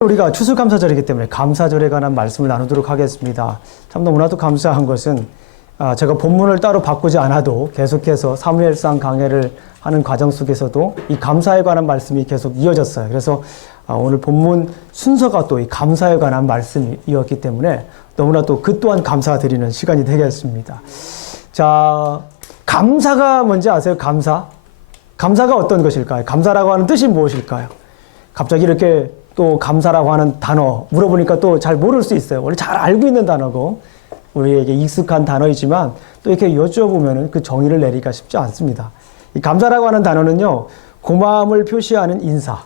우리가 추수감사절이기 때문에 감사절에 관한 말씀을 나누도록 하겠습니다. 참 너무나도 감사한 것은 제가 본문을 따로 바꾸지 않아도 계속해서 사무엘상 강해를 하는 과정 속에서도 이 감사에 관한 말씀이 계속 이어졌어요. 그래서 오늘 본문 순서가 또 이 감사에 관한 말씀이었기 때문에 너무나도 그 또한 감사드리는 시간이 되겠습니다. 자, 감사가 뭔지 아세요? 감사? 감사가 어떤 것일까요? 감사라고 하는 뜻이 무엇일까요? 갑자기 이렇게 또 감사라고 하는 단어 물어보니까 또 잘 모를 수 있어요. 원래 잘 알고 있는 단어고 우리에게 익숙한 단어이지만 또 이렇게 여쭤보면 그 정의를 내리기가 쉽지 않습니다. 이 감사라고 하는 단어는요, 고마움을 표시하는 인사,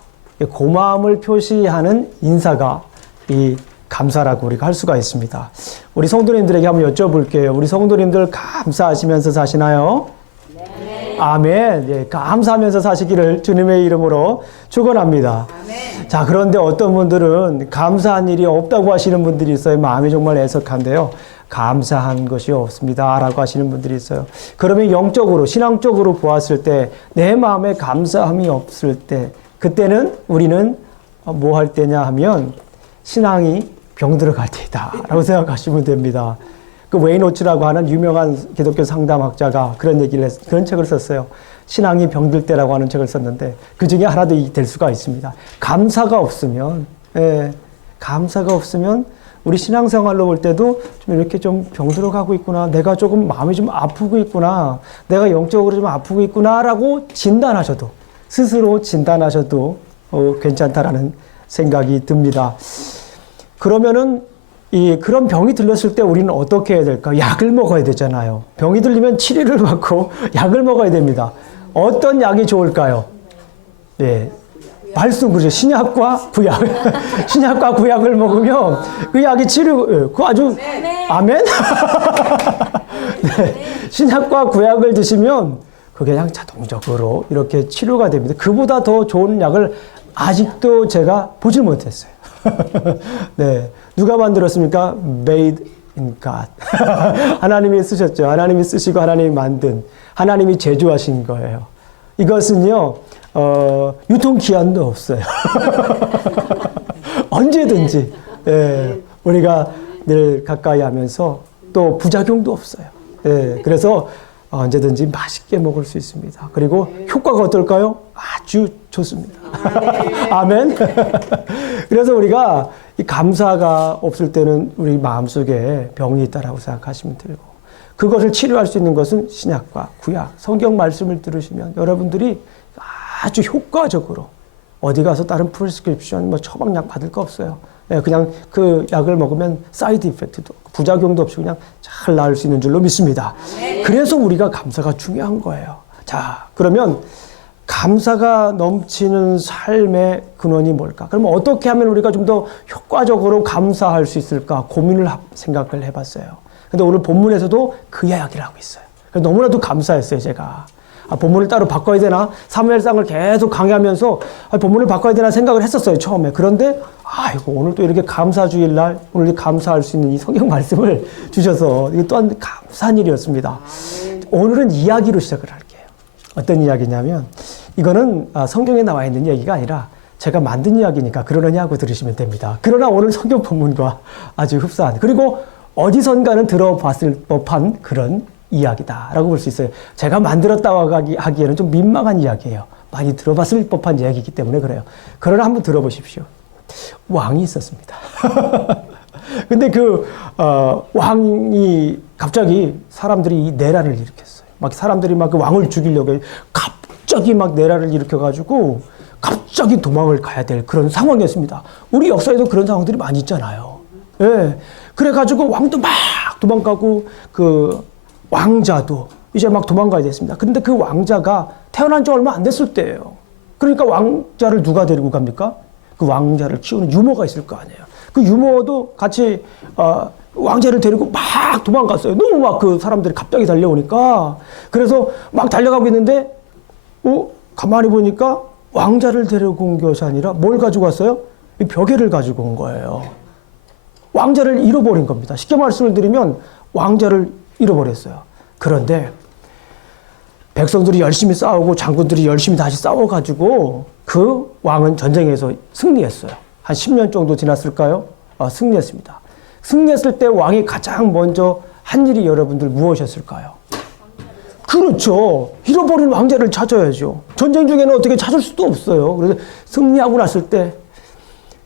고마움을 표시하는 인사가 이 감사라고 우리가 할 수가 있습니다. 우리 성도님들에게 한번 여쭤볼게요. 우리 성도님들 감사하시면서 사시나요? 네. 아멘. 예, 감사하면서 사시기를 주님의 이름으로 축원합니다. 아멘. 자, 그런데 어떤 분들은 감사한 일이 없다고 하시는 분들이 있어요. 마음이 정말 애석한데요. 감사한 것이 없습니다 라고 하시는 분들이 있어요. 그러면 영적으로, 신앙적으로 보았을 때 내 마음에 감사함이 없을 때 그때는 우리는 뭐 할 때냐 하면 신앙이 병들어갈 때이다 라고 생각하시면 됩니다. 그 웨인 오츠라고 하는 유명한 기독교 상담학자가 그런 책을 썼어요. 신앙이 병들 때라고 하는 책을 썼는데 그 중에 하나도 될 수가 있습니다. 감사가 없으면 우리 신앙생활로 볼 때도 좀 이렇게 좀 병들어가고 있구나. 내가 조금 마음이 좀 아프고 있구나. 내가 영적으로 좀 아프고 있구나라고 스스로 진단하셔도 괜찮다라는 생각이 듭니다. 그러면은 그런 병이 들렸을 때 우리는 어떻게 해야 될까? 약을 먹어야 되잖아요. 병이 들리면 치료를 받고 약을 먹어야 됩니다. 어떤 약이 좋을까요? 예. 말씀 그죠. 신약과 구약. 신약과 구약을 먹으면 그 약이 그 아주 아멘. 네. 신약과 구약을 드시면 그게 그냥 자동적으로 이렇게 치료가 됩니다. 그보다 더 좋은 약을 아직도 제가 보질 못했어요. 네. 누가 만들었습니까? Made in God. 하나님이 쓰셨죠. 하나님이 쓰시고 하나님이 만든, 하나님이 제조하신 거예요. 이것은요, 유통기한도 없어요. 언제든지, 우리가 늘 가까이 하면서 또 부작용도 없어요. 그래서 언제든지 맛있게 먹을 수 있습니다. 그리고 효과가 어떨까요? 아주 좋습니다. 아멘. 그래서 우리가 이 감사가 없을 때는 우리 마음속에 병이 있다라고 생각하시면 되고, 그것을 치료할 수 있는 것은 신약과 구약, 성경 말씀을 들으시면 여러분들이 아주 효과적으로 어디 가서 다른 프리스크립션, 처방약 받을 거 없어요. 그냥 그 약을 먹으면 사이드 이펙트도 부작용도 없이 그냥 잘 나을 수 있는 줄로 믿습니다. 그래서 우리가 감사가 중요한 거예요. 자, 그러면 감사가 넘치는 삶의 근원이 뭘까? 그러면 어떻게 하면 우리가 좀 더 효과적으로 감사할 수 있을까? 생각을 해봤어요. 근데 오늘 본문에서도 그 이야기를 하고 있어요. 너무나도 감사했어요, 제가. 본문을 따로 바꿔야 되나? 사무엘상을 계속 강의하면서 본문을 바꿔야 되나 생각을 했었어요, 처음에. 그런데 오늘 또 이렇게 감사주일날 오늘 감사할 수 있는 이 성경 말씀을 주셔서 이게 또한 감사한 일이었습니다. 오늘은 이야기로 시작을 할게요. 어떤 이야기냐면 이거는 성경에 나와 있는 이야기가 아니라 제가 만든 이야기니까 그러느냐고 들으시면 됩니다. 그러나 오늘 성경 본문과 아주 흡사한, 그리고 어디선가는 들어봤을 법한 그런 이야기다라고 볼 수 있어요. 제가 만들었다고 하기에는 좀 민망한 이야기예요. 많이 들어봤을 법한 이야기이기 때문에 그래요. 그러나 한번 들어보십시오. 왕이 있었습니다. 근데 왕이 갑자기 사람들이 내란을 일으켰어요. 사람들이 그 왕을 죽이려고 갑자기 내란을 일으켜가지고 갑자기 도망을 가야 될 그런 상황이었습니다. 우리 역사에도 그런 상황들이 많이 있잖아요. 예. 그래가지고 왕도 막 도망가고 왕자도 이제 도망가야 됐습니다. 그런데 그 왕자가 태어난 지 얼마 안 됐을 때예요. 그러니까 왕자를 누가 데리고 갑니까? 그 왕자를 키우는 유모가 있을 거 아니에요. 그 유모도 같이 왕자를 데리고 막 도망갔어요. 너무 그 사람들이 갑자기 달려오니까. 그래서 막 달려가고 있는데 가만히 보니까 왕자를 데리고 온 것이 아니라 뭘 가지고 왔어요? 이 벼개를 가지고 온 거예요. 왕자를 잃어버린 겁니다. 쉽게 말씀을 드리면 왕자를 잃어버렸어요. 그런데 백성들이 열심히 싸우고 장군들이 열심히 다시 싸워가지고 그 왕은 전쟁에서 승리했어요. 한 10년 정도 지났을까요? 승리했습니다. 승리했을 때 왕이 가장 먼저 한 일이 여러분들 무엇이었을까요? 그렇죠. 잃어버린 왕자를 찾아야죠. 전쟁 중에는 어떻게 찾을 수도 없어요. 그래서 승리하고 났을 때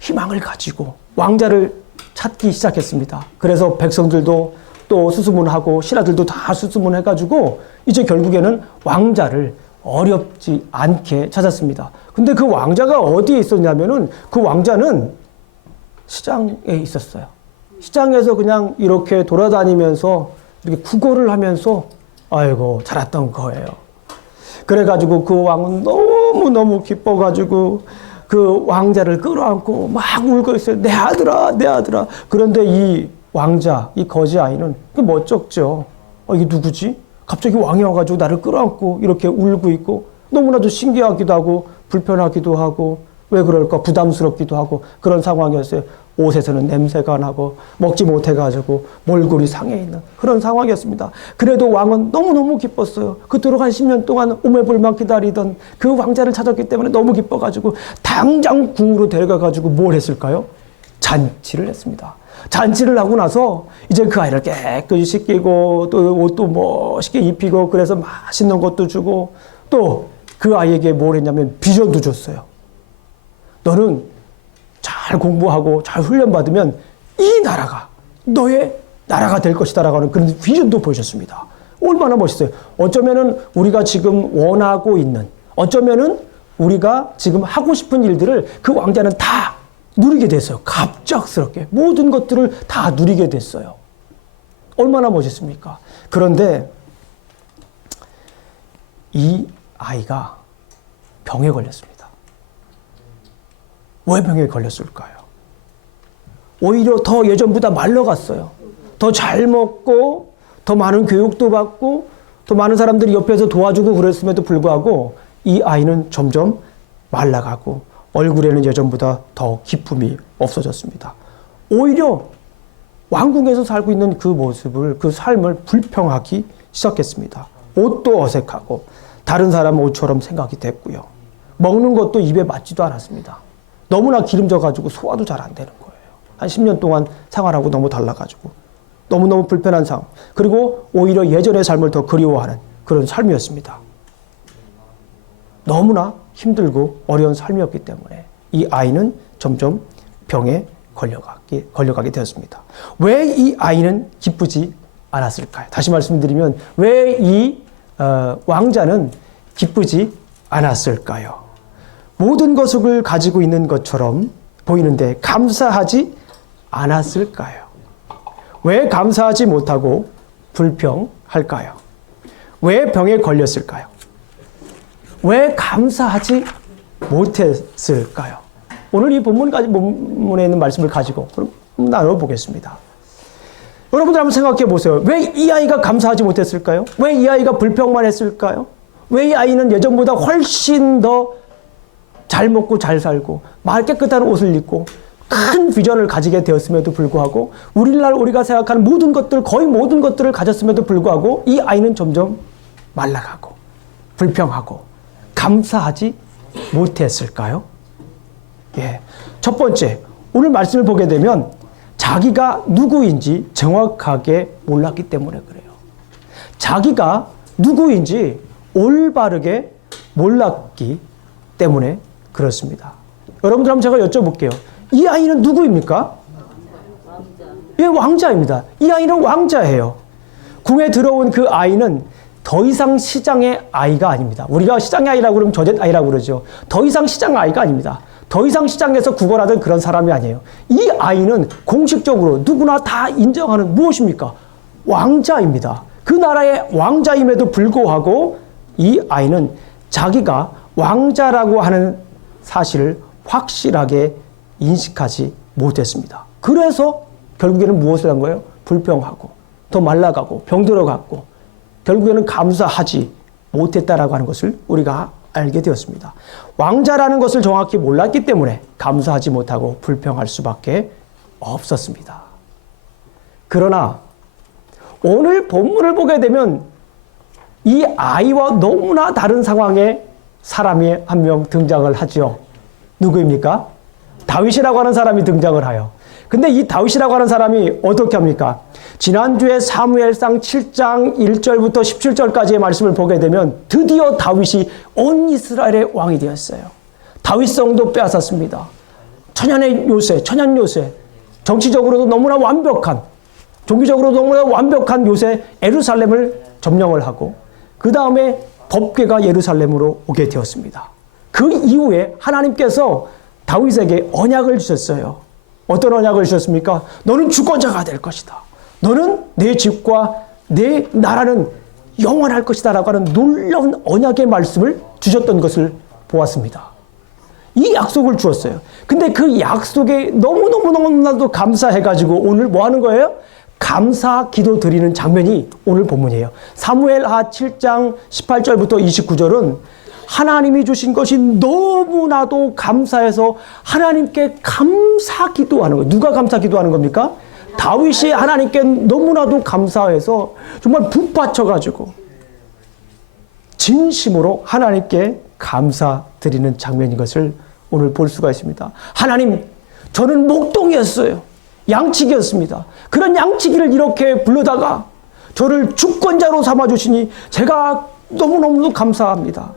희망을 가지고 왕자를 찾기 시작했습니다. 그래서 백성들도 또 수수문하고 신하들도 다 수수문해가지고 이제 결국에는 왕자를 어렵지 않게 찾았습니다. 근데 그 왕자가 어디에 있었냐면은 그 왕자는 시장에 있었어요. 시장에서 그냥 이렇게 돌아다니면서 이렇게 구걸을 하면서 아이고 자랐던 거예요. 그래가지고 그 왕은 너무너무 기뻐가지고 그 왕자를 끌어안고 막 울고 있어요. 내 아들아, 내 아들아. 그런데 이 왕자, 이 거지 아이는 멋쩍죠. 이게 누구지? 갑자기 왕이 와가지고 나를 끌어안고 이렇게 울고 있고 너무나도 신기하기도 하고 불편하기도 하고 왜 그럴까 부담스럽기도 하고 그런 상황이었어요. 옷에서는 냄새가 나고 먹지 못해가지고 몰골이 상해 있는 그런 상황이었습니다. 그래도 왕은 너무너무 기뻤어요. 그토록 한 10년 동안 오매불만 기다리던 그 왕자를 찾았기 때문에 너무 기뻐가지고 당장 궁으로 데려가가지고 뭘 했을까요? 잔치를 했습니다. 잔치를 하고 나서 이제 그 아이를 깨끗이 씻기고 또 옷도 멋있게 입히고 그래서 맛있는 것도 주고 또 그 아이에게 뭘 했냐면 비전도 줬어요. 너는 잘 공부하고 잘 훈련받으면 이 나라가 너의 나라가 될 것이다라고 하는 그런 비전도 보여줬습니다. 얼마나 멋있어요. 어쩌면은 우리가 지금 원하고 있는 어쩌면은 우리가 지금 하고 싶은 일들을 그 왕자는 다 누리게 됐어요. 갑작스럽게 모든 것들을 다 누리게 됐어요. 얼마나 멋있습니까? 그런데 이 아이가 병에 걸렸습니다. 왜 병에 걸렸을까요? 오히려 더 예전보다 말라갔어요. 더 잘 먹고 더 많은 교육도 받고 더 많은 사람들이 옆에서 도와주고 그랬음에도 불구하고 이 아이는 점점 말라가고 얼굴에는 예전보다 더 기쁨이 없어졌습니다. 오히려 왕궁에서 살고 있는 그 모습을 그 삶을 불평하기 시작했습니다. 옷도 어색하고 다른 사람 옷처럼 생각이 됐고요. 먹는 것도 입에 맞지도 않았습니다. 너무나 기름져가지고 소화도 잘 안 되는 거예요. 한 10년 동안 생활하고 너무 달라가지고 너무너무 불편한 상황. 그리고 오히려 예전의 삶을 더 그리워하는 그런 삶이었습니다. 너무나 힘들고 어려운 삶이었기 때문에 이 아이는 점점 병에 걸려가게 되었습니다. 왜 이 아이는 기쁘지 않았을까요? 다시 말씀드리면 왜 이 왕자는 기쁘지 않았을까요? 모든 것을 가지고 있는 것처럼 보이는데 감사하지 않았을까요? 왜 감사하지 못하고 불평할까요? 왜 병에 걸렸을까요? 왜 감사하지 못했을까요? 오늘 이 본문에 있는 말씀을 가지고 나눠보겠습니다. 여러분들 한번 생각해 보세요. 왜 이 아이가 감사하지 못했을까요? 왜 이 아이가 불평만 했을까요? 왜 이 아이는 예전보다 훨씬 더 잘 먹고 잘 살고 깨끗한 옷을 입고 큰 비전을 가지게 되었음에도 불구하고 오늘날 우리가 생각하는 모든 것들 거의 모든 것들을 가졌음에도 불구하고 이 아이는 점점 말라가고 불평하고 감사하지 못했을까요? 예. 첫 번째, 오늘 말씀을 보게 되면 자기가 누구인지 정확하게 몰랐기 때문에 그래요. 자기가 누구인지 올바르게 몰랐기 때문에 그렇습니다. 여러분들 한번 제가 여쭤볼게요. 이 아이는 누구입니까? 예, 왕자입니다. 이 아이는 왕자예요. 궁에 들어온 그 아이는 더 이상 시장의 아이가 아닙니다. 우리가 시장의 아이라고 그러면 저댓 아이라고 그러죠. 더 이상 시장 아이가 아닙니다. 더 이상 시장에서 구걸하던 그런 사람이 아니에요. 이 아이는 공식적으로 누구나 다 인정하는 무엇입니까? 왕자입니다. 그 나라의 왕자임에도 불구하고 이 아이는 자기가 왕자라고 하는 사실을 확실하게 인식하지 못했습니다. 그래서 결국에는 무엇을 한 거예요? 불평하고 더 말라가고 병들어갔고 결국에는 감사하지 못했다라고 하는 것을 우리가 알게 되었습니다. 왕자라는 것을 정확히 몰랐기 때문에 감사하지 못하고 불평할 수밖에 없었습니다. 그러나 오늘 본문을 보게 되면 이 아이와 너무나 다른 상황에 사람이 한 명 등장을 하죠. 누구입니까? 다윗이라고 하는 사람이 등장을 해요. 근데 이 다윗이라고 하는 사람이 어떻게 합니까? 지난주에 사무엘상 7장 1절부터 17절까지의 말씀을 보게 되면 드디어 다윗이 온 이스라엘의 왕이 되었어요. 다윗성도 빼앗았습니다. 천년 요새, 정치적으로도 너무나 완벽한, 종교적으로도 너무나 완벽한 요새 예루살렘을 점령을 하고 그 다음에 법궤가 예루살렘으로 오게 되었습니다. 그 이후에 하나님께서 다윗에게 언약을 주셨어요. 어떤 언약을 주셨습니까? 너는 주권자가 될 것이다. 너는 내 집과 내 나라는 영원할 것이다 라고 하는 놀라운 언약의 말씀을 주셨던 것을 보았습니다. 이 약속을 주었어요. 근데 그 약속에 너무나도 감사해가지고 오늘 뭐 하는 거예요? 감사 기도 드리는 장면이 오늘 본문이에요. 사무엘하 7장 18절부터 29절은 하나님이 주신 것이 너무나도 감사해서 하나님께 감사 기도하는 거예요. 누가 감사 기도하는 겁니까? 다윗이 하나님께 너무나도 감사해서 정말 북받쳐가지고 진심으로 하나님께 감사드리는 장면인 것을 오늘 볼 수가 있습니다. 하나님, 저는 목동이었어요. 양치기였습니다. 그런 양치기를 이렇게 불러다가 저를 주권자로 삼아주시니 제가 너무너무 감사합니다.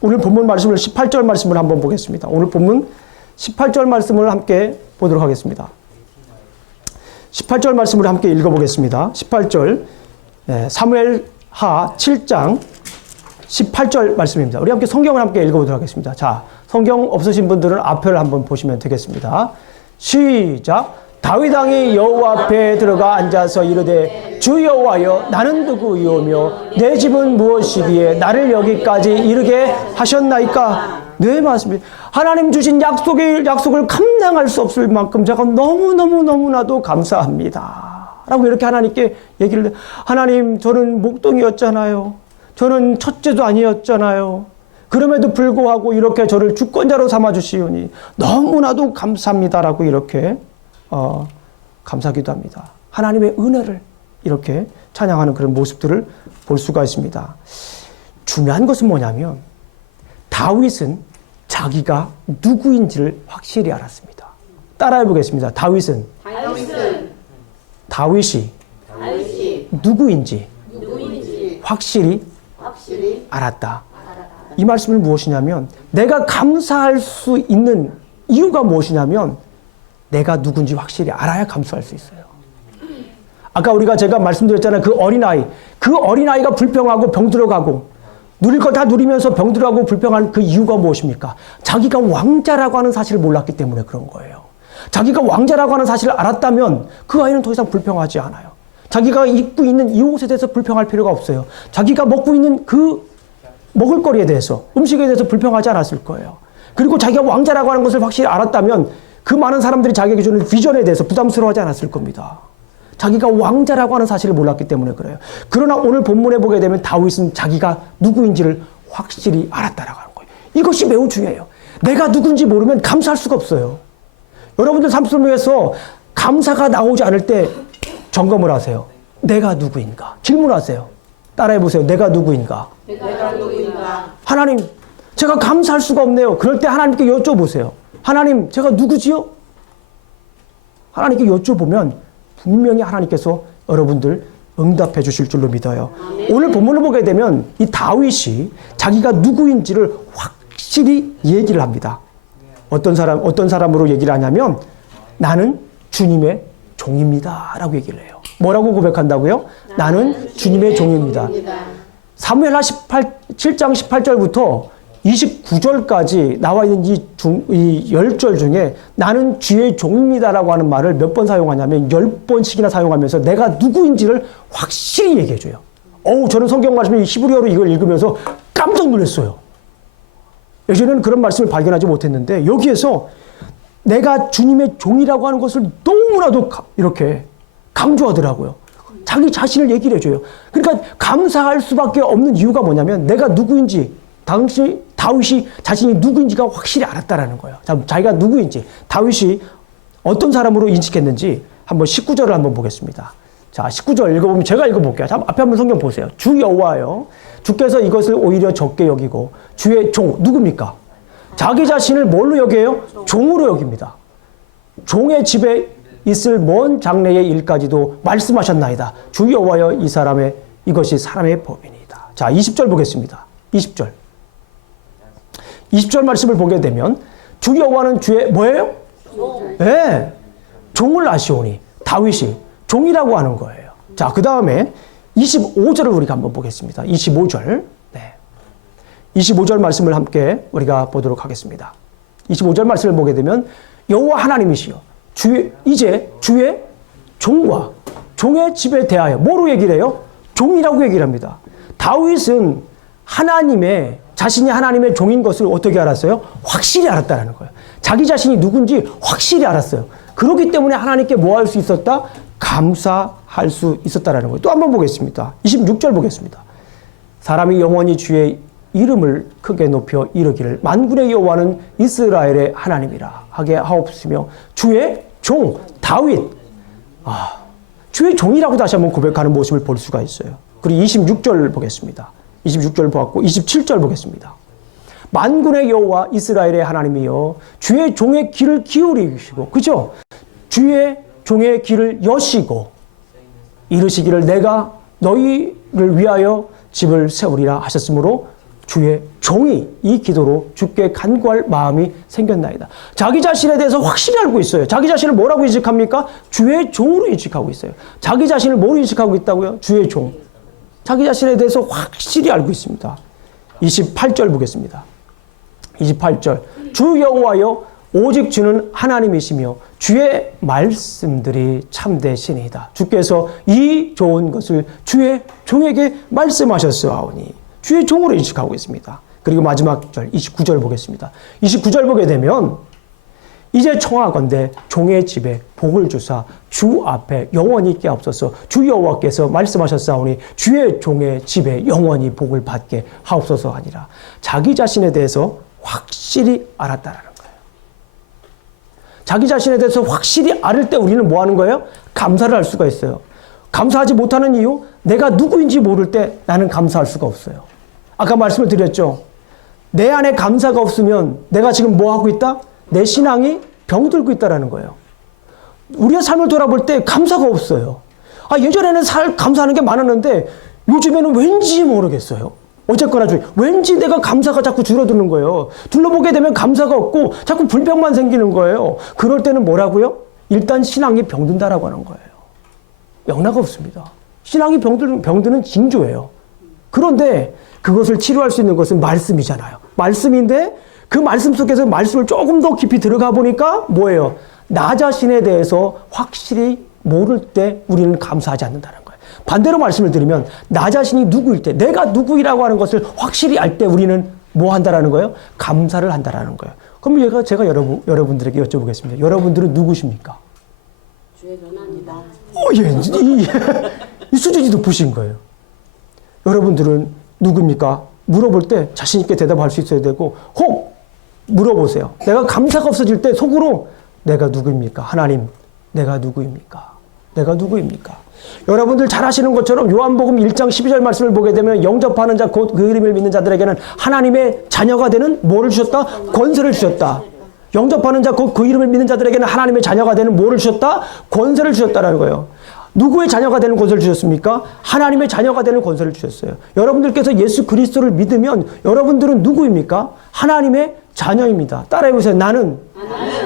오늘 본문 말씀을 18절 말씀을 한번 보겠습니다. 오늘 본문 18절 말씀을 함께 보도록 하겠습니다. 18절 말씀을 함께 읽어보겠습니다. 18절 사무엘하 7장 18절 말씀입니다. 우리 함께 성경을 함께 읽어보도록 하겠습니다. 자, 성경 없으신 분들은 앞을 한번 보시면 되겠습니다. 시작. 다윗 왕이 여호와 앞에 들어가 앉아서 이르되 주 여호와여 나는 누구이오며 내 집은 무엇이기에 나를 여기까지 이르게 하셨나이까? 네, 맞습니다. 하나님 주신 약속을 감당할 수 없을 만큼 제가 너무나도 감사합니다 라고 이렇게 하나님께 얘기를 해요. 하나님, 저는 목동이었잖아요. 저는 첫째도 아니었잖아요. 그럼에도 불구하고 이렇게 저를 주권자로 삼아주시오니 너무나도 감사합니다라고 이렇게 감사기도 합니다. 하나님의 은혜를 이렇게 찬양하는 그런 모습들을 볼 수가 있습니다. 중요한 것은 뭐냐면 다윗은 자기가 누구인지를 확실히 알았습니다. 따라해 보겠습니다. 다윗이 누구인지 확실히 알았다. 이 말씀은 무엇이냐면 내가 감사할 수 있는 이유가 무엇이냐면 내가 누군지 확실히 알아야 감사할 수 있어요. 아까 제가 말씀드렸잖아요. 그 어린아이가 불평하고 병들어가고 누릴 거 다 누리면서 병들어가고 불평한 그 이유가 무엇입니까? 자기가 왕자라고 하는 사실을 몰랐기 때문에 그런 거예요. 자기가 왕자라고 하는 사실을 알았다면 그 아이는 더 이상 불평하지 않아요. 자기가 입고 있는 이 옷에 대해서 불평할 필요가 없어요. 자기가 먹고 있는 그 먹을거리에 대해서, 음식에 대해서 불평하지 않았을 거예요. 그리고 자기가 왕자라고 하는 것을 확실히 알았다면 그 많은 사람들이 자기에게 주는 비전에 대해서 부담스러워하지 않았을 겁니다. 자기가 왕자라고 하는 사실을 몰랐기 때문에 그래요. 그러나 오늘 본문에 보게 되면 다윗은 자기가 누구인지를 확실히 알았다라고 하는 거예요. 이것이 매우 중요해요. 내가 누군지 모르면 감사할 수가 없어요. 여러분들 삶 속에서 감사가 나오지 않을 때 점검을 하세요. 내가 누구인가? 질문하세요. 따라해보세요. 내가 누구인가? 하나님, 제가 감사할 수가 없네요. 그럴 때 하나님께 여쭤보세요. 하나님, 제가 누구지요? 하나님께 여쭤보면 분명히 하나님께서 여러분들 응답해 주실 줄로 믿어요. 오늘 본문을 보게 되면 이 다윗이 자기가 누구인지를 확실히 얘기를 합니다. 어떤 사람으로 얘기를 하냐면 나는 주님의 종입니다 라고 얘기를 해요. 뭐라고 고백한다고요? 나는 주님의 종입니다. 사무엘하 7장 18절부터 29절까지 나와 있는 이 10절 중에 나는 주의 종입니다라고 하는 말을 몇 번 사용하냐면 10번씩이나 사용하면서 내가 누구인지를 확실히 얘기해줘요. 저는 성경 말씀이 히브리어로 이걸 읽으면서 깜짝 놀랐어요. 예전에는 그런 말씀을 발견하지 못했는데 여기에서 내가 주님의 종이라고 하는 것을 너무나도 이렇게 강조하더라고요. 자기 자신을 얘기를 해줘요. 그러니까 감사할 수밖에 없는 이유가 뭐냐면 내가 누구인지 다윗이 자신이 누구인지가 확실히 알았다라는 거예요. 자기가 누구인지 다윗이 어떤 사람으로 인식했는지 한번 19절을 한번 보겠습니다. 자, 19절 읽어보면 제가 읽어볼게요. 앞에 한번 성경 보세요. 주 여호와여 주께서 이것을 오히려 적게 여기고 주의 종 누굽니까? 자기 자신을 뭘로 여겨요? 종으로 여깁니다. 종의 집에 있을 먼 장래의 일까지도 말씀하셨나이다. 주 여호와여 이 사람의 이것이 사람의 법이니이다. 자, 20절 보겠습니다. 20절. 20절 말씀을 보게 되면 주 여호와는 주의 뭐예요? 네, 종을 아시오니 다윗이 종이라고 하는 거예요. 자, 그 다음에 25절을 우리가 한번 보겠습니다. 25절. 네. 25절 말씀을 함께 우리가 보도록 하겠습니다. 25절 말씀을 보게 되면 여호와 하나님이시여 이제 주의 종과 종의 집에 대하여 뭐로 얘기를 해요? 종이라고 얘기를 합니다. 다윗은 자신이 하나님의 종인 것을 어떻게 알았어요? 확실히 알았다는 거예요. 자기 자신이 누군지 확실히 알았어요. 그렇기 때문에 하나님께 뭐 할 수 있었다? 감사할 수 있었다는 거예요. 또 한번 보겠습니다. 26절 보겠습니다. 사람이 영원히 주의 이름을 크게 높여 이르기를 만군의 여호와는 이스라엘의 하나님이라 하게 하옵시며 주의 종 다윗 주의 종이라고 다시 한번 고백하는 모습을 볼 수가 있어요. 그리고 26절 보겠습니다. 26절 보았고 27절 보겠습니다. 만군의 여호와 이스라엘의 하나님이여 주의 종의 귀를 기울이시고 그죠? 주의 종의 귀를 여시고 이르시기를 내가 너희를 위하여 집을 세우리라 하셨으므로 주의 종이 이 기도로 주께 간구할 마음이 생겼나이다. 자기 자신에 대해서 확실히 알고 있어요. 자기 자신을 뭐라고 인식합니까? 주의 종으로 인식하고 있어요. 자기 자신을 뭐로 인식하고 있다고요? 주의 종. 자기 자신에 대해서 확실히 알고 있습니다. 28절 보겠습니다. 28절. 주 여호와여 오직 주는 하나님이시며 주의 말씀들이 참되시니이다. 주께서 이 좋은 것을 주의 종에게 말씀하셨사오니 주의 종으로 인식하고 있습니다. 그리고 마지막 절 29절 보겠습니다. 29절 보게 되면 이제 청하건대 종의 집에 복을 주사 주 앞에 영원히 있게 하옵소서. 주 여호와께서 말씀하셨사오니 주의 종의 집에 영원히 복을 받게 하옵소서 하니라. 자기 자신에 대해서 확실히 알았다라는 거예요. 자기 자신에 대해서 확실히 알을 때 우리는 뭐 하는 거예요? 감사를 할 수가 있어요. 감사하지 못하는 이유? 내가 누구인지 모를 때 나는 감사할 수가 없어요. 아까 말씀을 드렸죠. 내 안에 감사가 없으면 내가 지금 뭐 하고 있다? 내 신앙이 병들고 있다라는 거예요. 우리의 삶을 돌아볼 때 감사가 없어요. 예전에는 감사하는 게 많았는데 요즘에는 왠지 모르겠어요. 어쨌거나 왠지 내가 감사가 자꾸 줄어드는 거예요. 둘러보게 되면 감사가 없고 자꾸 불평만 생기는 거예요. 그럴 때는 뭐라고요? 일단 신앙이 병든다라고 하는 거예요. 영락 없습니다. 신앙이 병드는 징조예요. 그런데 그것을 치료할 수 있는 것은 말씀이잖아요. 말씀인데 그 말씀 속에서 말씀을 조금 더 깊이 들어가 보니까 뭐예요? 나 자신에 대해서 확실히 모를 때 우리는 감사하지 않는다는 거예요. 반대로 말씀을 드리면 나 자신이 누구일 때, 내가 누구이라고 하는 것을 확실히 알 때 우리는 뭐 한다라는 거예요? 감사를 한다라는 거예요. 그럼 제가 여러분들에게 여쭤보겠습니다. 여러분들은 누구십니까? 주의 전합니다. 이 수준이 높으신 거예요. 여러분들은 누굽니까? 물어볼 때 자신 있게 대답할 수 있어야 되고 혹 물어보세요. 내가 감사가 없어질 때 속으로 내가 누구입니까? 하나님, 내가 누구입니까? 내가 누구입니까? 여러분들 잘 아시는 것처럼 요한복음 1장 12절 말씀을 보게 되면 영접하는 자 곧 그 이름을 믿는 자들에게는 하나님의 자녀가 되는 뭐를 주셨다? 권세를 주셨다. 영접하는 자 곧 그 이름을 믿는 자들에게는 하나님의 자녀가 되는 뭐를 주셨다? 권세를 주셨다라는 거예요. 누구의 자녀가 되는 권세를 주셨습니까? 하나님의 자녀가 되는 권세를 주셨어요. 여러분들께서 예수 그리스도를 믿으면 여러분들은 누구입니까? 하나님의 자녀입니다. 따라해보세요. 나는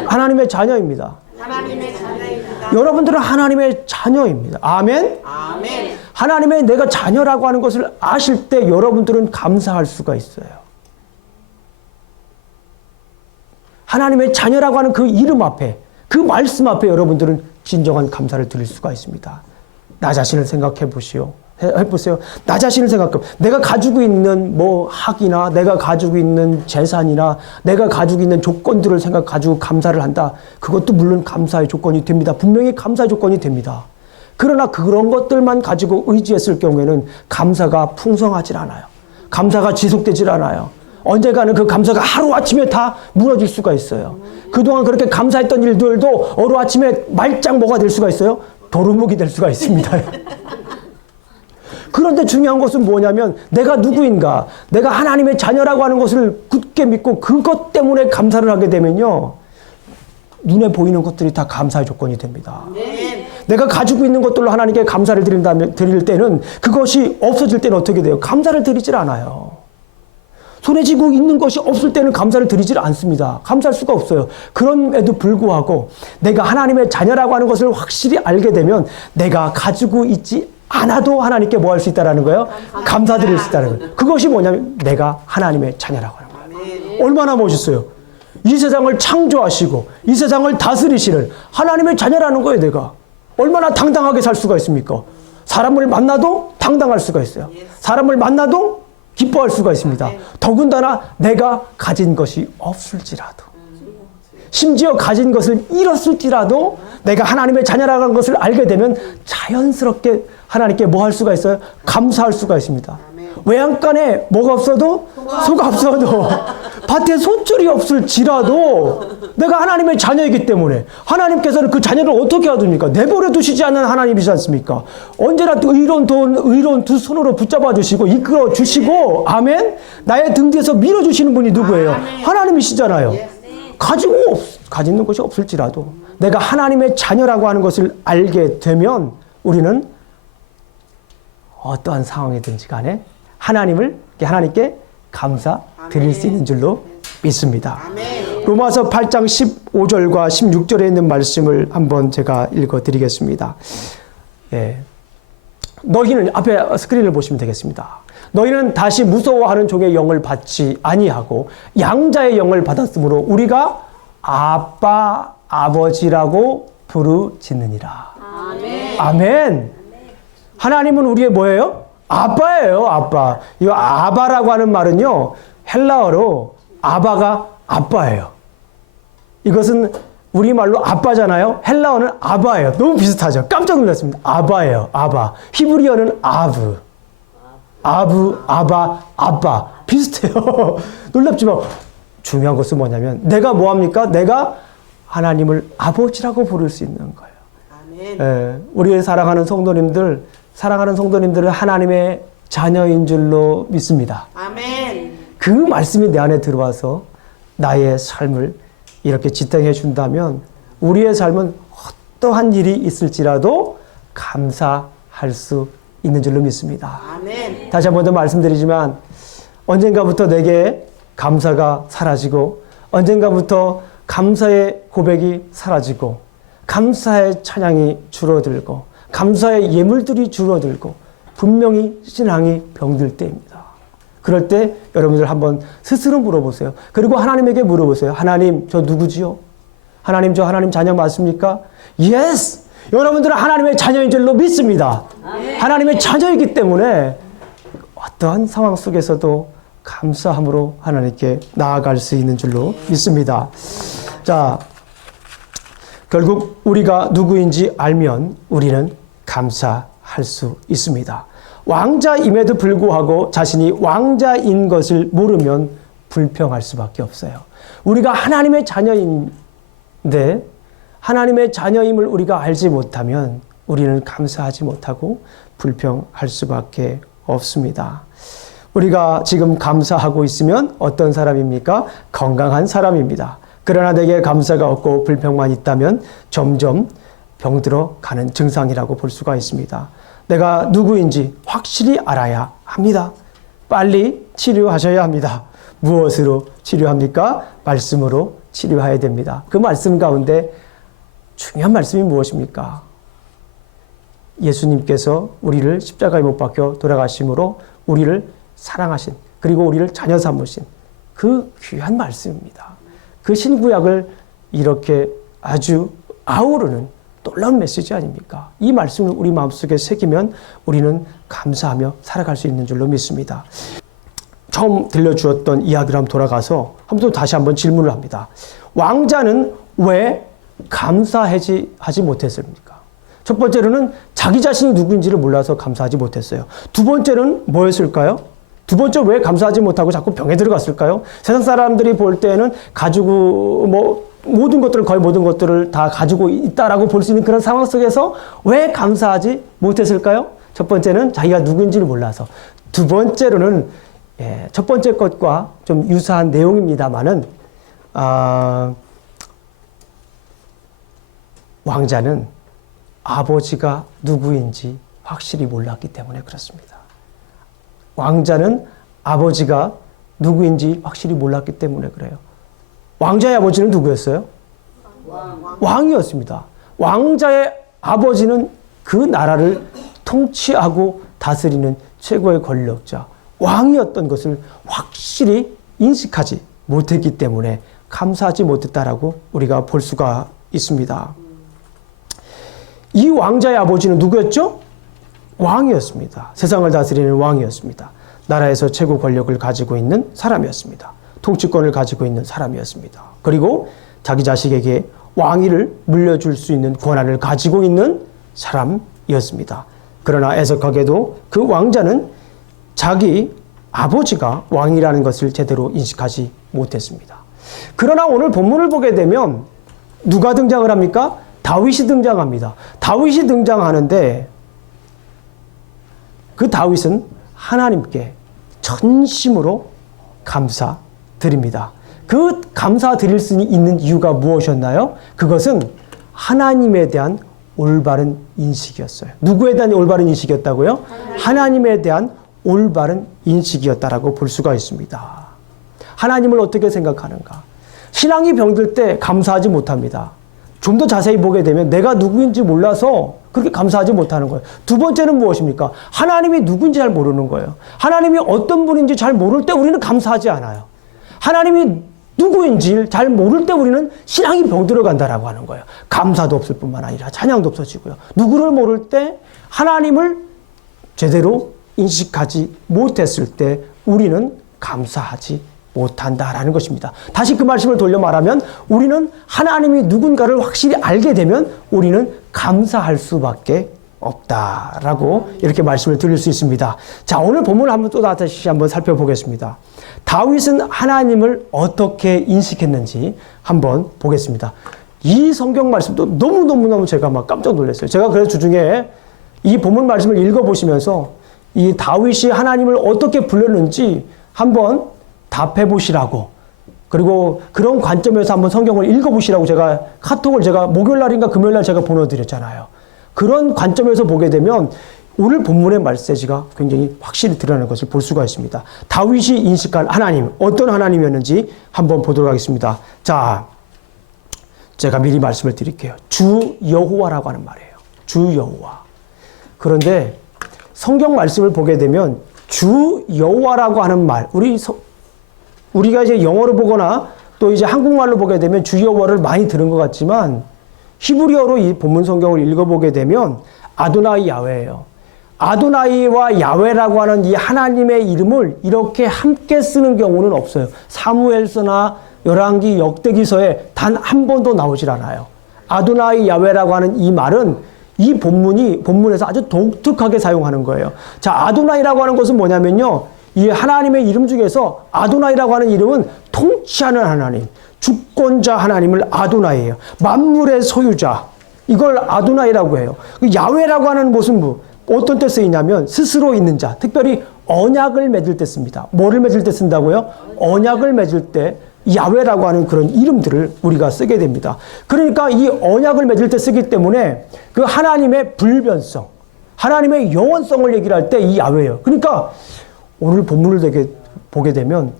하나님의 자녀입니다. 하나님의 자녀입니다. 여러분들은 하나님의 자녀입니다. 아멘? 아멘. 하나님의 내가 자녀라고 하는 것을 아실 때 여러분들은 감사할 수가 있어요. 하나님의 자녀라고 하는 그 이름 앞에, 그 말씀 앞에 여러분들은 진정한 감사를 드릴 수가 있습니다. 나 자신을 생각해 보시오. 해보세요. 나 자신을 생각해. 내가 가지고 있는 학이나 내가 가지고 있는 재산이나 내가 가지고 있는 조건들을 가지고 감사를 한다. 그것도 물론 감사의 조건이 됩니다. 분명히 감사의 조건이 됩니다. 그러나 그런 것들만 가지고 의지했을 경우에는 감사가 풍성하질 않아요. 감사가 지속되질 않아요. 언젠가는 그 감사가 하루아침에 다 무너질 수가 있어요. 그동안 그렇게 감사했던 일들도 하루아침에 말짱 뭐가 될 수가 있어요? 도루묵이 될 수가 있습니다. 그런데 중요한 것은 뭐냐면 내가 누구인가? 내가 하나님의 자녀라고 하는 것을 굳게 믿고 그것 때문에 감사를 하게 되면요. 눈에 보이는 것들이 다 감사의 조건이 됩니다. 아멘. 내가 가지고 있는 것들로 하나님께 감사를 드릴 때는 그것이 없어질 때는 어떻게 돼요? 감사를 드리질 않아요. 손에 쥐고 있는 것이 없을 때는 감사를 드리질 않습니다. 감사할 수가 없어요. 그럼에도 불구하고 내가 하나님의 자녀라고 하는 것을 확실히 알게 되면 내가 가지고 있지 않아도 하나님께 뭐 할 수 있다는 거예요? 감사드릴 수 있다는 거예요. 그것이 뭐냐면 내가 하나님의 자녀라고 하는 거예요. 아멘. 얼마나 멋있어요. 이 세상을 창조하시고 이 세상을 다스리시는 하나님의 자녀라는 거예요. 내가 얼마나 당당하게 살 수가 있습니까? 사람을 만나도 당당할 수가 있어요. 사람을 만나도 기뻐할 수가 있습니다. 더군다나 내가 가진 것이 없을지라도 심지어 가진 것을 잃었을지라도 내가 하나님의 자녀라는 것을 알게 되면 자연스럽게 하나님께 뭐 할 수가 있어요? 감사할 수가 있습니다. 외양간에 뭐가 없어도 소가 없어도 밭에 소줄이 없을지라도 내가 하나님의 자녀이기 때문에 하나님께서는 그 자녀를 어떻게 하십니까? 내버려 두시지 않는 하나님이지 않습니까? 언제나 의로운 두 손으로 붙잡아 주시고 이끌어 주시고 아멘. 나의 등 뒤에서 밀어 주시는 분이 누구예요? 하나님이시잖아요. 가지는 것이 없을지라도 내가 하나님의 자녀라고 하는 것을 알게 되면 우리는 어떠한 상황이든지 간에 하나님께 감사 드릴 수 있는 줄로 믿습니다. 로마서 8장 15절과 16절에 있는 말씀을 한번 제가 읽어 드리겠습니다. 예. 너희는 앞에 스크린을 보시면 되겠습니다. 너희는 다시 무서워하는 종의 영을 받지 아니하고 양자의 영을 받았으므로 우리가 아빠 아버지라고 부르짖느니라. 아멘. 아멘. 하나님은 우리의 뭐예요? 아빠예요. 아빠. 이 아바라고 하는 말은요, 헬라어로 아바가 아빠예요. 이것은 우리말로 아빠잖아요. 헬라어는 아바예요. 너무 비슷하죠. 깜짝 놀랐습니다. 아바예요. 아바. 히브리어는 아브. 아바, 아빠. 비슷해요. 놀랍지만 중요한 것은 뭐냐면 내가 뭐합니까? 내가 하나님을 아버지라고 부를 수 있는 거예요. 아멘. 예, 우리의 사랑하는 성도님들은 하나님의 자녀인 줄로 믿습니다. 아멘. 그 말씀이 내 안에 들어와서 나의 삶을 이렇게 지탱해 준다면 우리의 삶은 어떠한 일이 있을지라도 감사할 수 있는 줄로 믿습니다. 아멘. 다시 한 번 더 말씀드리지만 언젠가부터 내게 감사가 사라지고 언젠가부터 감사의 고백이 사라지고 감사의 찬양이 줄어들고 감사의 예물들이 줄어들고 분명히 신앙이 병들 때입니다. 그럴 때 여러분들 한번 스스로 물어보세요. 그리고 하나님에게 물어보세요. 하나님, 저 누구지요? 하나님, 저 하나님 자녀 맞습니까? Yes! 여러분들은 하나님의 자녀인 줄로 믿습니다. 하나님의 자녀이기 때문에 어떠한 상황 속에서도 감사함으로 하나님께 나아갈 수 있는 줄로 믿습니다. 자, 결국 우리가 누구인지 알면 우리는 감사할 수 있습니다. 왕자임에도 불구하고 자신이 왕자인 것을 모르면 불평할 수밖에 없어요. 우리가 하나님의 자녀인데 하나님의 자녀임을 우리가 알지 못하면 우리는 감사하지 못하고 불평할 수밖에 없습니다. 우리가 지금 감사하고 있으면 어떤 사람입니까? 건강한 사람입니다. 그러나 내게 감사가 없고 불평만 있다면 점점 병들어 가는 증상이라고 볼 수가 있습니다. 내가 누구인지 확실히 알아야 합니다. 빨리 치료하셔야 합니다. 무엇으로 치료합니까? 말씀으로 치료해야 됩니다. 그 말씀 가운데 중요한 말씀이 무엇입니까? 예수님께서 우리를 십자가에 못 박혀 돌아가심으로 우리를 사랑하신 그리고 우리를 자녀 삼으신 그 귀한 말씀입니다. 그 신구약을 이렇게 아주 아우르는 놀라운 메시지 아닙니까? 이 말씀을 우리 마음속에 새기면 우리는 감사하며 살아갈 수 있는 줄로 믿습니다. 처음 들려주었던 이야기로 한번 돌아가서 다시 한번 질문을 합니다. 왕자는 왜 감사하지 못했습니까? 첫 번째로는 자기 자신이 누구인지를 몰라서 감사하지 못했어요. 두 번째는 뭐였을까요? 두 번째 왜 감사하지 못하고 자꾸 병에 들어갔을까요? 세상 사람들이 볼 때는 가지고 거의 모든 것들을 다 가지고 있다라고 볼 수 있는 그런 상황 속에서 왜 감사하지 못했을까요? 첫 번째는 자기가 누구인지를 몰라서. 두 번째로는 첫 번째 것과 좀 유사한 내용입니다만은 왕자는 아버지가 누구인지 확실히 몰랐기 때문에 그렇습니다. 왕자는 아버지가 누구인지 확실히 몰랐기 때문에 그래요. 왕자의 아버지는 누구였어요? 왕이었습니다. 왕자의 아버지는 그 나라를 통치하고 다스리는 최고의 권력자, 왕이었던 것을 확실히 인식하지 못했기 때문에 감사하지 못했다라고 우리가 볼 수가 있습니다. 이 왕자의 아버지는 누구였죠? 왕이었습니다. 세상을 다스리는 왕이었습니다. 나라에서 최고 권력을 가지고 있는 사람이었습니다. 통치권을 가지고 있는 사람이었습니다. 그리고 자기 자식에게 왕위를 물려줄 수 있는 권한을 가지고 있는 사람이었습니다. 그러나 애석하게도 그 왕자는 자기 아버지가 왕이라는 것을 제대로 인식하지 못했습니다. 그러나 오늘 본문을 보게 되면 누가 등장을 합니까? 다윗이 등장합니다. 다윗이 등장하는데 그 다윗은 하나님께 전심으로 감사드립니다. 그 감사드릴 수 있는 이유가 무엇이었나요? 그것은 하나님에 대한 올바른 인식이었어요. 누구에 대한 올바른 인식이었다고요? 하나님에 대한 올바른 인식이었다라고 볼 수가 있습니다. 하나님을 어떻게 생각하는가? 신앙이 병들 때 감사하지 못합니다. 좀 더 자세히 보게 되면 내가 누구인지 몰라서 그렇게 감사하지 못하는 거예요. 두 번째는 무엇입니까? 하나님이 누구인지 잘 모르는 거예요. 하나님이 어떤 분인지 잘 모를 때 우리는 감사하지 않아요. 하나님이 누구인지 잘 모를 때 우리는 신앙이 병들어 간다라고 하는 거예요. 감사도 없을 뿐만 아니라 찬양도 없어지고요. 누구를 모를 때 하나님을 제대로 인식하지 못했을 때 우리는 감사하지 못한다라는 것입니다. 다시 그 말씀을 돌려 말하면 우리는 하나님이 누군가를 확실히 알게 되면 우리는 감사할 수밖에 없다라고 이렇게 말씀을 드릴 수 있습니다. 자, 오늘 본문을 한번 또 다시 한번 살펴보겠습니다. 다윗은 하나님을 어떻게 인식했는지 한번 보겠습니다. 이 성경 말씀도 너무너무 제가 막 깜짝 놀랐어요. 제가 그래서 주중에 이 본문 말씀을 읽어보시면서 이 다윗이 하나님을 어떻게 불렀는지 한번 답해 보시라고, 그리고 그런 관점에서 한번 성경을 읽어보시라고 제가 카톡을 제가 목요일날인가 금요일날 제가 보내드렸잖아요. 그런 관점에서 보게 되면 오늘 본문의 메시지가 굉장히 확실히 드러나는 것을 볼 수가 있습니다. 다윗이 인식한 하나님, 어떤 하나님이었는지 한번 보도록 하겠습니다. 자, 제가 미리 말씀을 드릴게요. 주 여호와라고 하는 말이에요. 주 여호와. 그런데 성경 말씀을 보게 되면 주 여호와라고 하는 말, 우리가 이제 영어로 보거나 또 이제 한국말로 보게 되면 주 여호와를 많이 들은 것 같지만 히브리어로 이 본문 성경을 읽어보게 되면 아도나이 야훼예요. 아도나이와 야훼라고 하는 이 하나님의 이름을 이렇게 함께 쓰는 경우는 없어요. 사무엘서나 열왕기, 역대기서에 단 한 번도 나오질 않아요. 아도나이 야훼라고 하는 이 말은 이 본문에서 아주 독특하게 사용하는 거예요. 자, 아도나이라고 하는 것은 뭐냐면요, 이 하나님의 이름 중에서 아도나이라고 하는 이름은 통치하는 하나님, 주권자 하나님을 아도나이예요. 만물의 소유자, 이걸 아도나이라고 해요. 야훼라고 하는 것은 어떤 때 쓰이냐면 스스로 있는 자, 특별히 언약을 맺을 때 씁니다. 뭐를 맺을 때 쓴다고요? 언약을 맺을 때 야훼라고 하는 그런 이름들을 우리가 쓰게 됩니다. 그러니까 이 언약을 맺을 때 쓰기 때문에 그 하나님의 불변성, 하나님의 영원성을 얘기를 할 때 이 야훼예요. 그러니까 오늘 본문을 보게 되면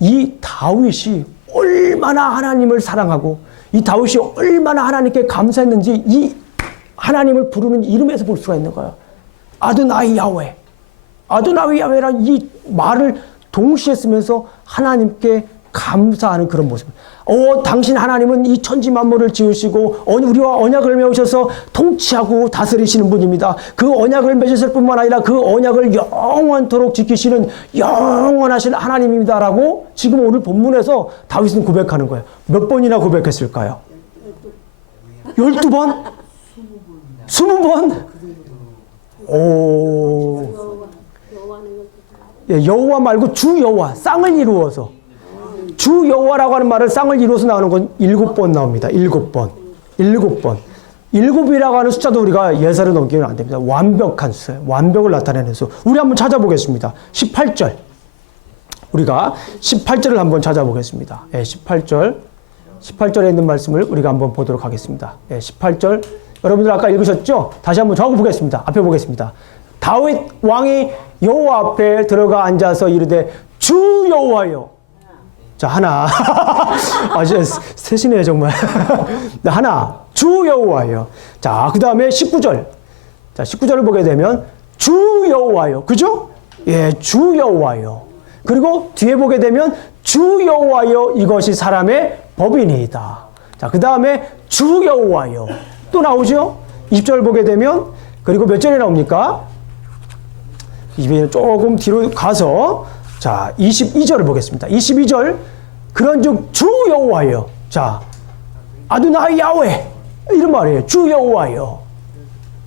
이 다윗이 얼마나 하나님을 사랑하고 이 다윗이 얼마나 하나님께 감사했는지 이 하나님을 부르는 이름에서 볼 수가 있는 거예요. 아도나이 야훼. 아도나이 야훼라는 이 말을 동시에 쓰면서 하나님께 감사하는 그런 모습. 당신 하나님은 이 천지 만물을 지으시고 우리와 언약을 맺으셔서 통치하고 다스리시는 분입니다. 그 언약을 맺으실 뿐만 아니라 그 언약을 영원토록 지키시는 영원하신 하나님입니다라고 지금 오늘 본문에서 다윗은 고백하는 거예요. 몇 번이나 고백했을까요? 12번? 20번? 여호와 말고 주 여호와, 쌍을 이루어서. 주 여호와라고 하는 말을 쌍을 이루어서 나오는 건 7번 나옵니다. 7번. 7번. 7이라고 하는 숫자도 우리가 예사를 넘기면 안 됩니다. 완벽한 수예요. 완벽을 나타내는 수. 우리 한번 찾아보겠습니다. 18절. 우리가 18절을 한번 찾아보겠습니다. 18절. 18절에 있는 말씀을 우리가 한번 보도록 하겠습니다. 18절. 여러분들 아까 읽으셨죠? 다시 한번 저하고 보겠습니다. 앞에 보겠습니다. 다윗 왕이 여호와 앞에 들어가 앉아서 이르되 주 여호와여. 자, 하나. 셋이네요, 정말. 하나. 주 여호와여. 자, 그 다음에 19절. 자, 19절을 보게 되면 주 여호와여. 그죠? 예, 주 여호와여. 그리고 뒤에 보게 되면 주 여호와여 이것이 사람의 법이니이다. 자, 그 다음에 주 여호와여. 또 나오죠? 20절 보게 되면 그리고 몇 절에 나옵니까? 20절 조금 뒤로 가서 자, 22절을 보겠습니다. 22절. 그런즉 주 여호와여. 자, 아도나이 야훼. 이런 말이에요. 주 여호와여.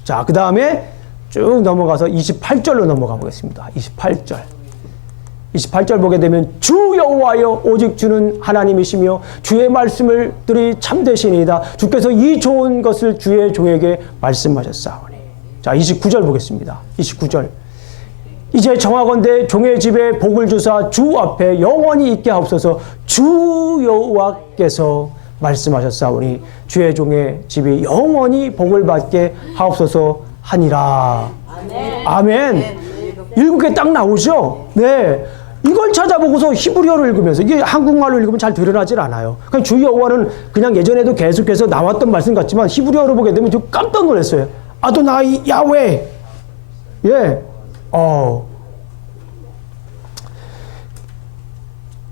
자, 그 다음에 쭉 넘어가서 28절로 넘어가 보겠습니다. 28절. 28절 보게 되면 주 여호와여 오직 주는 하나님이시며 주의 말씀들이 참되시니이다. 주께서 이 좋은 것을 주의 종에게 말씀하셨사오니. 자, 29절 보겠습니다. 29절. 이제 정하건대 종의 집에 복을 주사 주 앞에 영원히 있게 하옵소서. 주 여호와께서 말씀하셨사오니 주의 종의 집이 영원히 복을 받게 하옵소서 하니라. 아멘. 아멘. 7개 딱 나오죠? 네. 이걸 찾아보고서 히브리어를 읽으면서 이게 한국말로 읽으면 잘 드러나질 않아요. 그냥 주 여호와는 그냥 예전에도 계속해서 나왔던 말씀 같지만 히브리어로 보게 되면 좀 깜짝 놀랐어요. 아도나이 야훼. 예.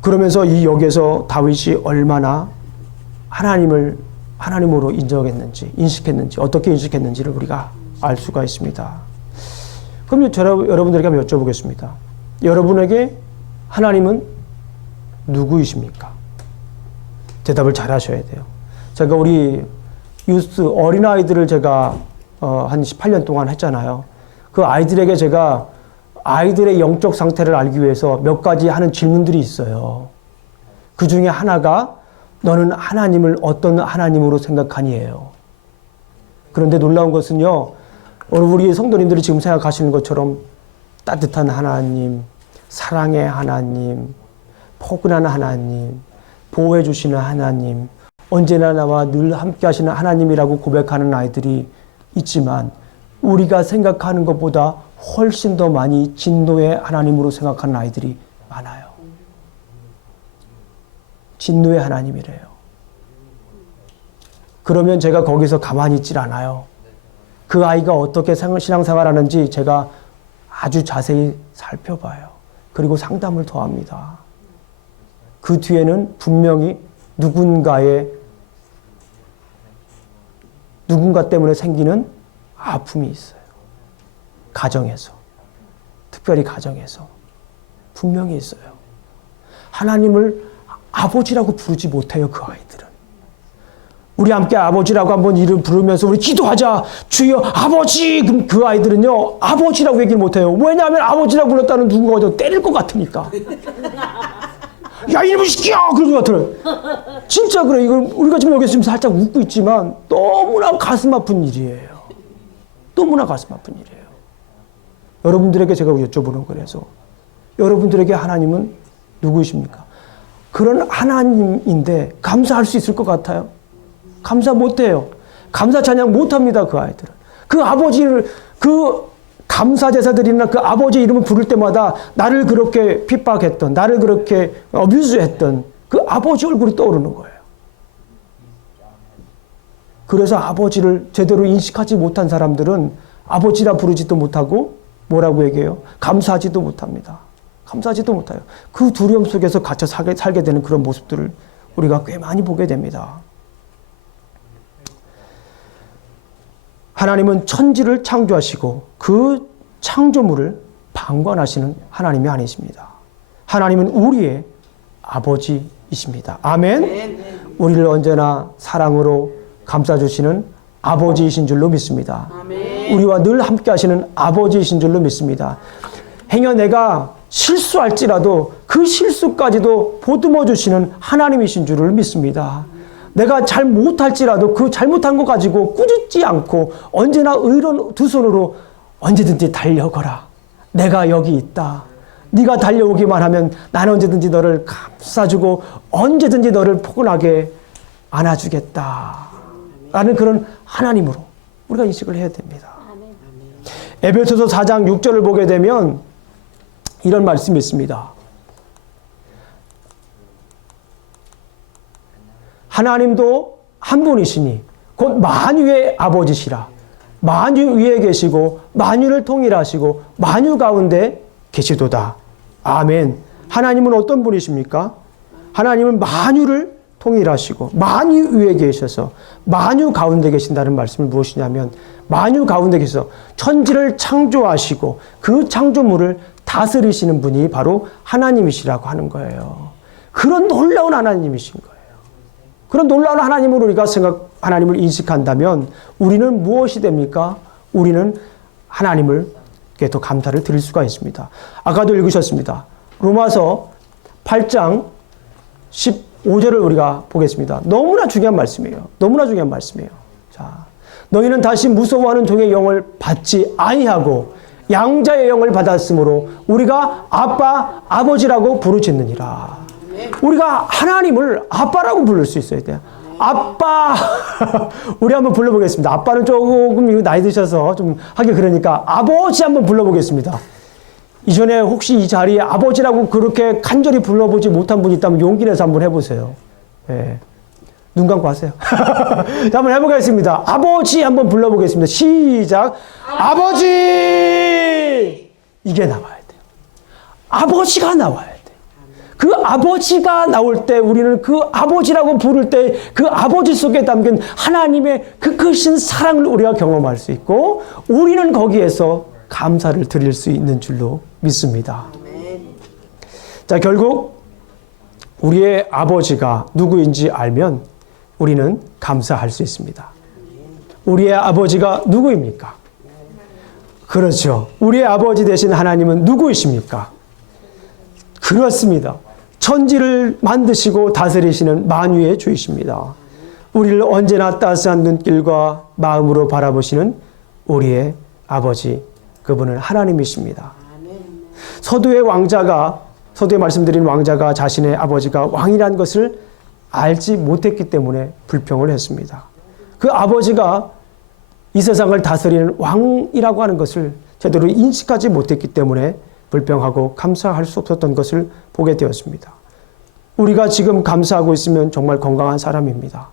그러면서 이 여기에서 다윗이 얼마나 하나님으로 인정했는지, 인식했는지, 어떻게 인식했는지를 우리가 알 수가 있습니다. 그럼 여러분들에게 한번 여쭤보겠습니다. 여러분에게 하나님은 누구이십니까? 대답을 잘 하셔야 돼요. 제가 우리 유스 어린아이들을 제가 한 18년 동안 했잖아요. 그 아이들에게 제가 아이들의 영적 상태를 알기 위해서 몇 가지 하는 질문들이 있어요. 그 중에 하나가 너는 하나님을 어떤 하나님으로 생각하니예요. 그런데 놀라운 것은요. 우리 성도님들이 지금 생각하시는 것처럼 따뜻한 하나님, 사랑의 하나님, 포근한 하나님, 보호해 주시는 하나님, 언제나 나와 늘 함께 하시는 하나님이라고 고백하는 아이들이 있지만 우리가 생각하는 것보다 훨씬 더 많이 진노의 하나님으로 생각하는 아이들이 많아요. 진노의 하나님이래요. 그러면 제가 거기서 가만히 있질 않아요. 그 아이가 어떻게 신앙생활하는지 제가 아주 자세히 살펴봐요. 그리고 상담을 더합니다. 그 뒤에는 분명히 누군가 때문에 생기는 아픔이 있어요. 가정에서. 특별히 가정에서. 분명히 있어요. 하나님을 아버지라고 부르지 못해요, 그 아이들은. 우리 함께 아버지라고 한번 이름 부르면서 우리 기도하자. 주여 아버지. 그럼 그 아이들은요. 아버지라고 얘기를 못해요. 왜냐하면 아버지라고 불렀다는 누군가 어디 때릴 것 같으니까. 야 이놈의 새끼야. 그런 것 같아요. 진짜 그래. 이걸 우리가 지금 여기 있으면 살짝 웃고 있지만 너무나 가슴 아픈 일이에요. 너무나 가슴 아픈 일이에요. 여러분들에게 제가 여쭤보는 거라서 여러분들에게 하나님은 누구이십니까? 그런 하나님인데 감사할 수 있을 것 같아요? 감사 못해요. 감사 찬양 못합니다. 그 아이들은. 그 아버지를 그 감사 제사 드리는 그 아버지 이름을 부를 때마다 나를 그렇게 핍박했던, 나를 그렇게 어뷰즈했던 그 아버지 얼굴이 떠오르는 거예요. 그래서 아버지를 제대로 인식하지 못한 사람들은 아버지라 부르지도 못하고 뭐라고 얘기해요? 감사하지도 못합니다. 감사하지도 못해요. 그 두려움 속에서 갇혀 살게 되는 그런 모습들을 우리가 꽤 많이 보게 됩니다. 하나님은 천지를 창조하시고 그 창조물을 방관하시는 하나님이 아니십니다. 하나님은 우리의 아버지이십니다. 아멘. 우리를 언제나 사랑으로 감싸주시는 아버지이신 줄로 믿습니다. 우리와 늘 함께 하시는 아버지이신 줄로 믿습니다. 행여 내가 실수할지라도 그 실수까지도 보듬어 주시는 하나님이신 줄을 믿습니다. 내가 잘 못할지라도 그 잘못한 거 가지고 꾸짖지 않고 언제나 의로운 두 손으로 언제든지 달려거라. 내가 여기 있다. 네가 달려오기만 하면 나는 언제든지 너를 감싸주고 언제든지 너를 포근하게 안아주겠다 라는 그런 하나님으로 우리가 인식을 해야 됩니다. 에베소서 4장 6절을 보게 되면 이런 말씀이 있습니다. 하나님도 한 분이시니 곧 만유의 아버지시라. 만유 위에 계시고 만유를 통일하시고 만유 가운데 계시도다. 아멘. 하나님은 어떤 분이십니까? 하나님은 만유를 통일하시고 만유 위에 계셔서 만유 가운데 계신다는 말씀은 무엇이냐면 만유 가운데 계셔서 천지를 창조하시고 그 창조물을 다스리시는 분이 바로 하나님이시라고 하는 거예요. 그런 놀라운 하나님이신 거예요. 그런 놀라운 하나님으로 우리가 하나님을 인식한다면 우리는 무엇이 됩니까? 우리는 하나님께 더 감사를 드릴 수가 있습니다. 아까도 읽으셨습니다. 로마서 8장 15절을 우리가 보겠습니다. 너무나 중요한 말씀이에요. 너무나 중요한 말씀이에요. 자, 너희는 다시 무서워하는 종의 영을 받지 아니하고 양자의 영을 받았으므로 우리가 아빠, 아버지라고 부르짖느니라. 우리가 하나님을 아빠라고 부를 수 있어야 돼요. 아빠. 우리 한번 불러보겠습니다. 아빠는 조금 나이 드셔서 좀 하기 그러니까 아버지 한번 불러보겠습니다. 이전에 혹시 이 자리에 아버지라고 그렇게 간절히 불러보지 못한 분이 있다면 용기 내서 한번 해보세요. 예. 눈 감고 하세요. 자, 한번 해보겠습니다. 아버지 한번 불러보겠습니다. 시작. 아버지! 이게 나와야 돼요. 아버지가 나와야 돼요. 그 아버지가 나올 때 우리는 그 아버지라고 부를 때 그 아버지 속에 담긴 하나님의 그 크신 사랑을 우리가 경험할 수 있고 우리는 거기에서 감사를 드릴 수 있는 줄로 믿습니다. 자, 결국 우리의 아버지가 누구인지 알면 우리는 감사할 수 있습니다. 우리의 아버지가 누구입니까? 그렇죠. 우리의 아버지 되신 하나님은 누구이십니까? 그렇습니다. 천지를 만드시고 다스리시는 만유의 주이십니다. 우리를 언제나 따스한 눈길과 마음으로 바라보시는 우리의 아버지, 그분은 하나님이십니다. 서두에 말씀드린 왕자가 자신의 아버지가 왕이라는 것을 알지 못했기 때문에 불평을 했습니다. 그 아버지가 이 세상을 다스리는 왕이라고 하는 것을 제대로 인식하지 못했기 때문에 불평하고 감사할 수 없었던 것을 보게 되었습니다. 우리가 지금 감사하고 있으면 정말 건강한 사람입니다.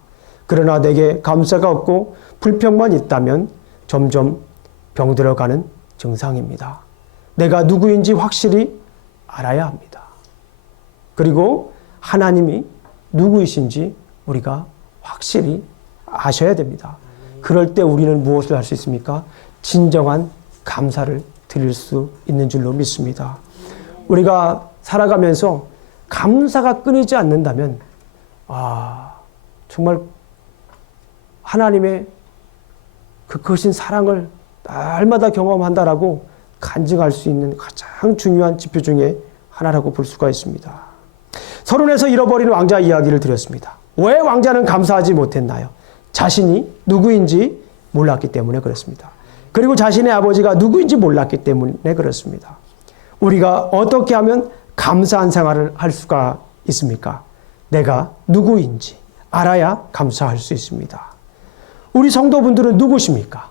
그러나 내게 감사가 없고 불평만 있다면 점점 병들어가는 증상입니다. 내가 누구인지 확실히 알아야 합니다. 그리고 하나님이 누구이신지 우리가 확실히 아셔야 됩니다. 그럴 때 우리는 무엇을 할 수 있습니까? 진정한 감사를 드릴 수 있는 줄로 믿습니다. 우리가 살아가면서 감사가 끊이지 않는다면 정말 하나님의 그 크신 사랑을 날마다 경험한다라고 간증할 수 있는 가장 중요한 지표 중에 하나라고 볼 수가 있습니다. 서론에서 잃어버린 왕자 이야기를 드렸습니다. 왜 왕자는 감사하지 못했나요? 자신이 누구인지 몰랐기 때문에 그렇습니다. 그리고 자신의 아버지가 누구인지 몰랐기 때문에 그렇습니다. 우리가 어떻게 하면 감사한 생활을 할 수가 있습니까? 내가 누구인지 알아야 감사할 수 있습니다. 우리 성도분들은 누구십니까?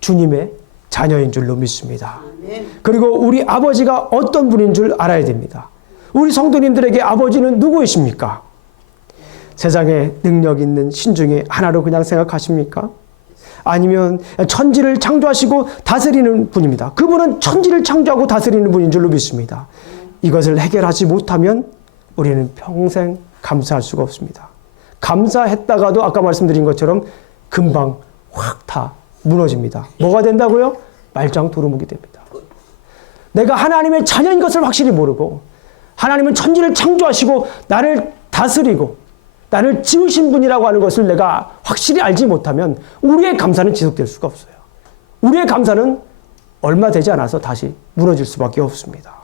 주님의 자녀인 줄로 믿습니다. 그리고 우리 아버지가 어떤 분인 줄 알아야 됩니다. 우리 성도님들에게 아버지는 누구이십니까? 세상에 능력 있는 신 중에 하나로 그냥 생각하십니까? 아니면 천지를 창조하시고 다스리는 분입니다. 그분은 천지를 창조하고 다스리는 분인 줄로 믿습니다. 이것을 해결하지 못하면 우리는 평생 감사할 수가 없습니다. 감사했다가도 아까 말씀드린 것처럼 금방 확 다 무너집니다. 뭐가 된다고요? 말짱 도루묵이 됩니다. 내가 하나님의 자녀인 것을 확실히 모르고 하나님은 천지를 창조하시고 나를 다스리고 나를 지으신 분이라고 하는 것을 내가 확실히 알지 못하면 우리의 감사는 지속될 수가 없어요. 우리의 감사는 얼마 되지 않아서 다시 무너질 수밖에 없습니다.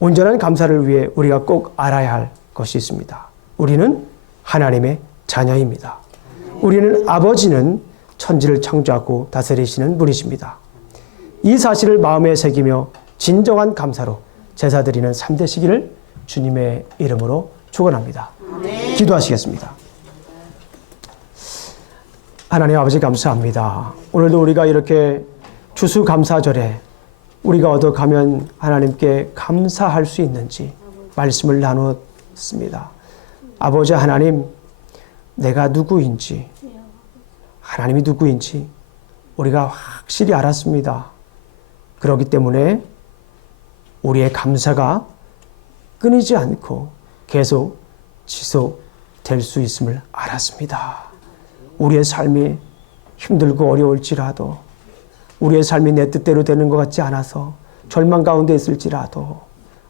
온전한 감사를 위해 우리가 꼭 알아야 할 것이 있습니다. 우리는 하나님의 자녀입니다. 우리는 아버지는 천지를 창조하고 다스리시는 분이십니다. 이 사실을 마음에 새기며 진정한 감사로 제사드리는 3대 시기를 주님의 이름으로 축원합니다. 기도하시겠습니다. 하나님 아버지 감사합니다. 오늘도 우리가 이렇게 추수감사절에 우리가 얻어가면 하나님께 감사할 수 있는지 말씀을 나눴습니다. 아버지 하나님, 내가 누구인지, 하나님이 누구인지 우리가 확실히 알았습니다. 그렇기 때문에 우리의 감사가 끊이지 않고 계속 지속될 수 있음을 알았습니다. 우리의 삶이 힘들고 어려울지라도, 우리의 삶이 내 뜻대로 되는 것 같지 않아서 절망 가운데 있을지라도,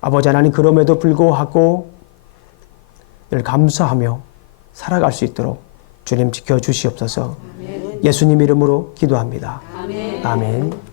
아버지 하나님 그럼에도 불구하고 늘 감사하며 살아갈 수 있도록 주님 지켜주시옵소서. 예수님 이름으로 기도합니다. 아멘.